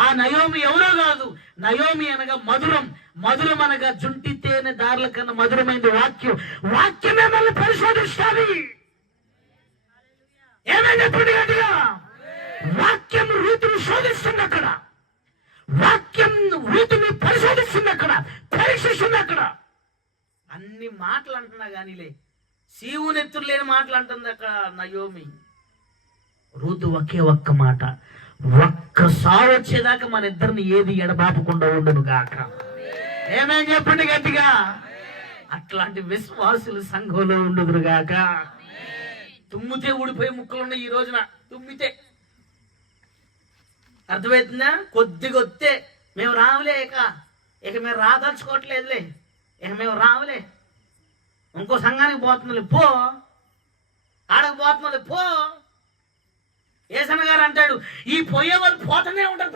ఆ నయోమి ఎవరో కాదు, నయోమి అనగా మధురం, మధురం అనగా జుంటి తేనె దారుల కన్నా మధురమైంది వాక్యం. వాక్యమే మనల్ని పరిశోధిస్తాది. ఏమైంది ఇప్పుడు గట్టిగా? వాక్యం రీతిని శోధిస్తుంది అక్కడ, వాక్యం రీతిని పరిశోధిస్తుంది అక్కడ, పరీక్షిస్తుంది అక్కడ. అన్ని మాటలు అంటున్నా కానీలే, శివునెత్తులు లేని మాటలు అంటుంది అక్కడ నయోమి. రూతు ఒకే ఒక్క మాట, ఒక్కసారి వచ్చేదాకా మన ఇద్దరిని ఏది ఎడబాపకుండా ఉండను గాక. ఏమేం చెప్పండి గట్టిగా. అట్లాంటి విశ్వాసులు సంఘంలో ఉండదురు గాక. తుమ్మితే ఊడిపోయి ముక్కలున్నాయి ఈ రోజున. తుమ్మితే అర్థమవుతుందా? కొద్దిగా వస్తే మేము రావులే, ఇక మేము రాదలుచుకోవట్లేదులే, ఇక మేము రావులే, ఇంకో సంఘానికి పోతుందిలే, పో ఆడకు పోతున్నది పో. ఏసన్న గారు అంటాడు, ఈ పోయే వాళ్ళు పోతూనే ఉంటారు.